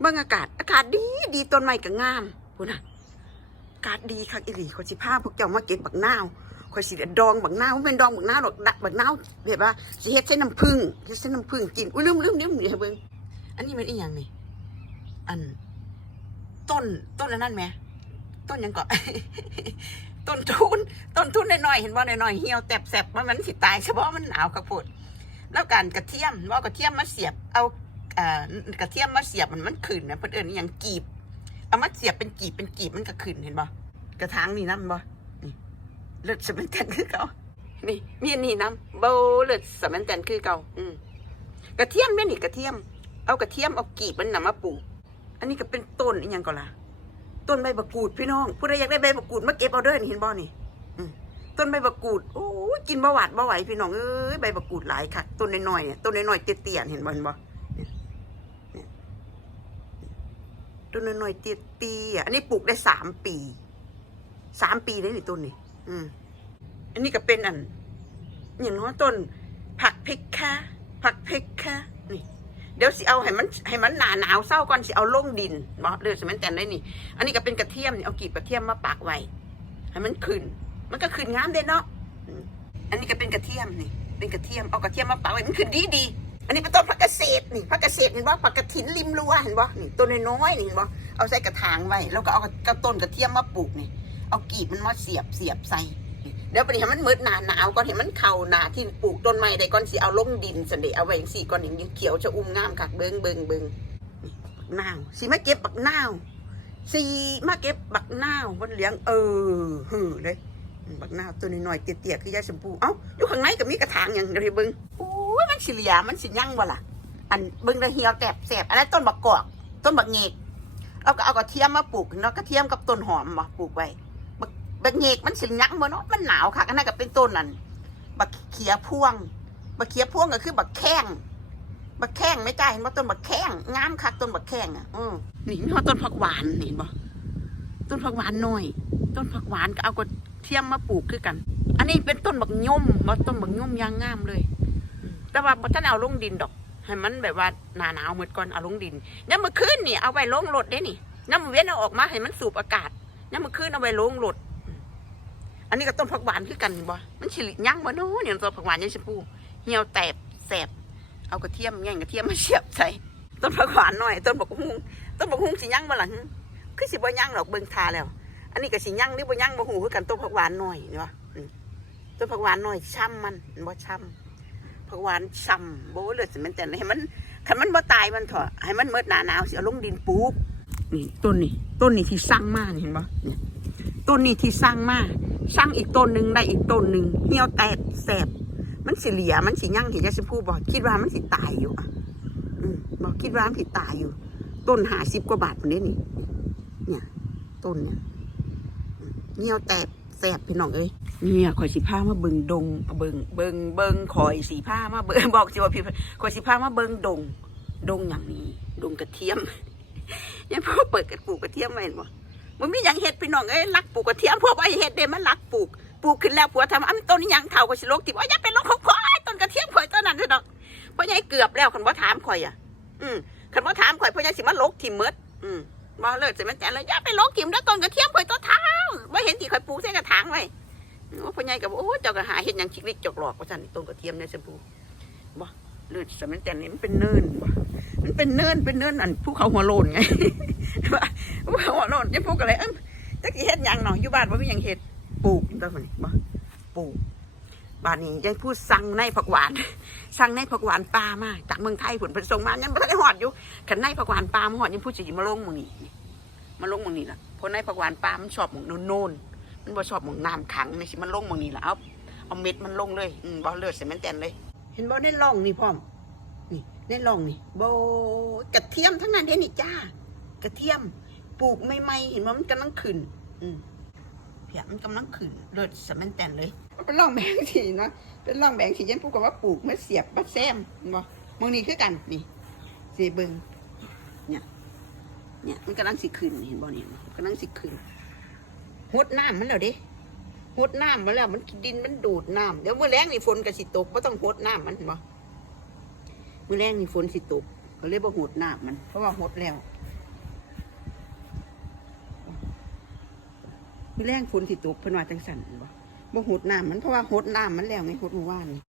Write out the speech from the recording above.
เบิ่งอากาศ อากาศดีดีต้นไม้ก็งามพุ่นน่ะอากาศดีคักอีหลีขอยสิพาพวกเจ้ามาเก็บบักนาวขอยสิดองบักนาวบ่แม่นดองบักนาวดอกดักบักนาวแบบว่าสิเฮ็ดเส้นน้ำผึ้งเฮ็ดเส้นน้ำผึ้งกินอุ้ยลืมลืมลืมนี่เบิ่งอันนี้มันอีหยังนี่อัน ต้นต้นอันนั้นแหมต้นยังเก็ต้นทุนต้นทุนน้อยๆเห็นบ่น้อยๆเหี่ยวแตบแสบว่ามันสิตายเฉพาะมันหนาวกระพุดแล้วการกระเทียมว่ากระเทียมมาเสียบเอา อ่อกระเทียมมาเสียบมันมันขึ้นนะเพิ่นเอิ้นอย่างกีบเอามาเสียบเป็นกีบเป็นกีบมันก็ขึ้นเห็นบ่กระถางนี่น้ำบ่นี่เลือดสมันแตนคือเก่านี่มีอันนี้นำโบเลือดสมันแตนคือเก่าอืมกระเทียมแม่นี่กระเทียม เอากระเทียมเอากีบมันนำมาปลูก อันนี้ก็เป็นต้นอีหยังก็ล่ะต้นใบบักกูดพี่น้องผู้ใดอยากได้ใบบักกูดมาเก็บเอาเด้อนี่เห็นบ่นี่ต้นใบบักกูดโอ้กินบ่หวาดบ่ไหวพี่น้องเอ้ยใบบักกูดหลายค่ะต้นน้อยๆเนี่ยต้นน้อยๆเตี้ยๆเห็นบ่เห็นบ่เนี่ยเนี่ย ต้นน้อยๆเตี้ยๆอันนี้ปลูกได้สามปีสามปีเลยนี่ต้นนี่อืมอันนี้ก็เป็นอัน อย่างน้อยต้น ผักเพกค่ะผักเพกค่ะนี่เดี๋ยวสิเอาให้มันให้มันหนาหนาวเศร้าก่อนสิเอาลงดินบ่เลือดสมันแตนได้นี่ อันนี้ก็เป็นกระเทียมนี่เอากีบกระเทียมมาปักไว้ให้มันขึ้น มันก็ขึ้นงามเด้เนาะอันนี้ก็เป็นกระเทียมนี่ เป็นกระเทียมเอากระเทียมมาปักไว้มันขึ้นดีดี อันนี้เป็นต้นผักเกษตรนี่ผักเกษตรเห็นบ่ผักกระถินริมรั้วเห็นบ่นี่ต้นน้อยๆนี่เห็นบ่เอาใส่กระถางไว้แล้วก็เอากระต้นกระเทียมมาปลูกนี่เอากีบมันมาเสียบเสียบใส่เดี๋ยวไปให้มันมืดหนาหนาวก่อนเห็นมันเข่าหนาที่ปลูกต้นไม้ได้ก่อนสิเอาลงดินสันเดเอาไว้จังสี่ก่อนอย่างเขียวจะอุ้มงามคักเบิงเบิงเบิงนี่บักนาวสิมาเก็บบักนาวสีมาเก็บบักนาวันเลี้ยงเออหือเลยบักนาวตัวน้อยๆเตี้ยๆคือยายชมพูเอ้าอยู่ข้างในก็มีกระถางอย่างเดียวเบิงโอ้ ยมันสิเหลียมันสิยั่งบ่ล่ะ อันเบิงระเหี่ยวแตบแสบอะไรต้นบักกอกต้นบักเงกเอาก็เอากระเทียมมาปลูกเนาะกระเทียมกับต้นหอมมาปลูกไว้บักเงกมันสิยักบ่เนาะมันหนาวค่ะอันนั้นก็เป็นต้นนั่นบักเขียพ่วงบักเขียพ่วงก็คือบักแข้งบักแข้งไม่ใช่เห็นบ่ต้นบักแข้งงามคักต้นบักแข้งอะอือนี่มีต้นผักหวานเห็นบ่ต้นผักหวานหน้อย ต้นผักหวานก็เอากระเทียมมาปลูกคือกัน อันนี้เป็นต้นบักย่อมบ่ต้นบักย่มยางงามเลย แต่ว่าบ่ท่านเอาลงดินดอกให้มันแบบว่าหนาหนาวหมดก่อนเอาลงดินนี่มื่อคืนนี่เอาไว้ลงรถเด้นี่น้ำเว้นเอาออกมาให้มันสูบอากาศนี่มื่อคืนเอาไว้ลงรถอันนี้ก็ต้นผักหวานคือกันบ่มันฉิลิยั่งบ่เนาะเนี่ยต้นผักหวานยังชมพูเหี่ยวแตบแสบเอากระเทียมแง่งกระเทียมมาเสียบใส่ต้นผักหวานหน่อยต้นบักฮุ้งต้นบักฮุ้งสิยั่งบ่ล่ะหึคือสิบ่ยั่งหรอกเบิ่งทาแล้ว อันนี้ก็สิยั่งหรือบ่ยั่งบ่ฮู้คือกันต้นผักหวานหน่อยนี่วะต้นผักหวานหน่อยช่ำมันมันบ่ช่ำ ผักหวานช่ำบ่เลือสิมันแต่ให้มันคันมันบ่ตายมันเถอะให้มันเมิดหนาหนาวสิเอาลงดินปลูกนี่ต้นนี่ต้นนี่ที่สร้างมานี่เห็นบ่เนี่ยต้นนี่ที่สร้างมากสร้างอีกต้นหนึ่งได้อีกต้นหนึ่งเหี่ยวแตกแสบมันสิเหลียมันสิยั่งเห็นยาสิพูบอกคิดว่ามันสิตายอยู่อะอืมบอกคิดว่ามันสิตายอยู่ ต้นหาสิบกว่าบาทคนนี้นี่เนี่ยต้นเนี่ยเหี่ยวแตกแสบพี่น้องเอ้ย เนี่ยข่อยสิผ้ามาเบิงดงเบิงเบิงเบิงข่อยสีผ้ามาเบิงบอกสิว่าพี่ข่อยสีผ้ามาเบิงดง ดงอย่างนี้ ดงกระเทียมยังพ่อเปิดกระปลูกกระเทียมไว้เห็นบ่มันมีอย่างเห็ดพี่น้องเอ้ยรักปลูกกระเทียมพวกไอ้เห็ดเด้มันรักปลูกปลูกขึ้นแล้วผัวทำอันต้นนี้ยังเท่าก็สิโลกติว่าอย่าเป็นโรคของข่อยต้นกระเทียมข่อยต้นนั้นเถอะดอกเพราะยายเกือบแล้วคันว่าถามข่อยอะ อืมคันว่าถามข่อยเพราะยายสิมาโลกทิมเมดอืมมาเลิศสิมันแต่แล้วอย่าไปโลกทิมแล้วต้นกระเทียมข่อยต้นเท้าว่เห็นที่ข่อยปลูกใส่กระถางไว้ พ่อใหญ่กับโอ้เจ้าก็หาเห็ดยังชิกลิกจอกหลอกว่าซั่นต้นกระเทียมในสมบูบ่เลือดสมันแต่นี่มันเป็นเนินบ่มันเป็นเนินเป็นเนินอันภูเขาหัวโลนไงว่าว่าหัวโลนจะพูดอะไรเอ้มจักสิเฮ็ดยังเนาะอยู่บ้านบ่ามียังเฮ็ดปลูกจังซั่นนี่บ่ปลูกบ้านนี้ยายพูดสั่งในผักหวานสั่งในผักหวานปลามาจากเมืองไทยผลผลิตส่งมายังบ่ทันได้ฮอดอยู่คันในผักหวานปลามาฮอดยังพูดสิมาลงมื้นี้มาลงมื้นี้ล่ะเพราะในผักหวานปลามันชอบม้องโน่นๆ มันบ่ชอบหม้องน้ำขังนี่สิมันลงหมื้นี้ล่ะเอาเอาเม็ดมันลงเลยอืมบ่เลือดใส่มันแตนเลย เห็นบ่ในร่องนี่พร้อมนี่ในร่องนี่โบกระเทียมทั้งนั้นเด้นี่จ้ากระเทียมปลูกใหม่ๆเห็นว่ามันกำลังขึ้น อืมเพียมันกำลังขึ้นเลิศสมันแตนเลยเป็นร่องแบงสีนะเป็นร่องแบงสียันพูดกับว่าปลูกมาเสียบมาแซมเห็นบ่มองนี่คือกันนี่สีเบิงเนี่ยเนี่ยมันกำลังสิขึ้นเห็นบ่เนี่ยมันกำลังสิขึ้น หดน้ำมันแล้วเด้หดน้ำมาแล้ว มันดินมันดูดน้ำเดี๋ยวเมื่อแรงนี่ฝนกระสิตกก็ต้องหดน้ำมันบ่เมื่อแรงนี่ฝนสิตกขาเรียกบ่หดน้ำมัน เพราะว่าหดแล้วเมื่อแรงฝนสิตกเพิ่นว่าจังสั่นบ่บ่หดน้ำมันเพราะว่าหดน้ำมันแล้วไงหดเมื่อวาน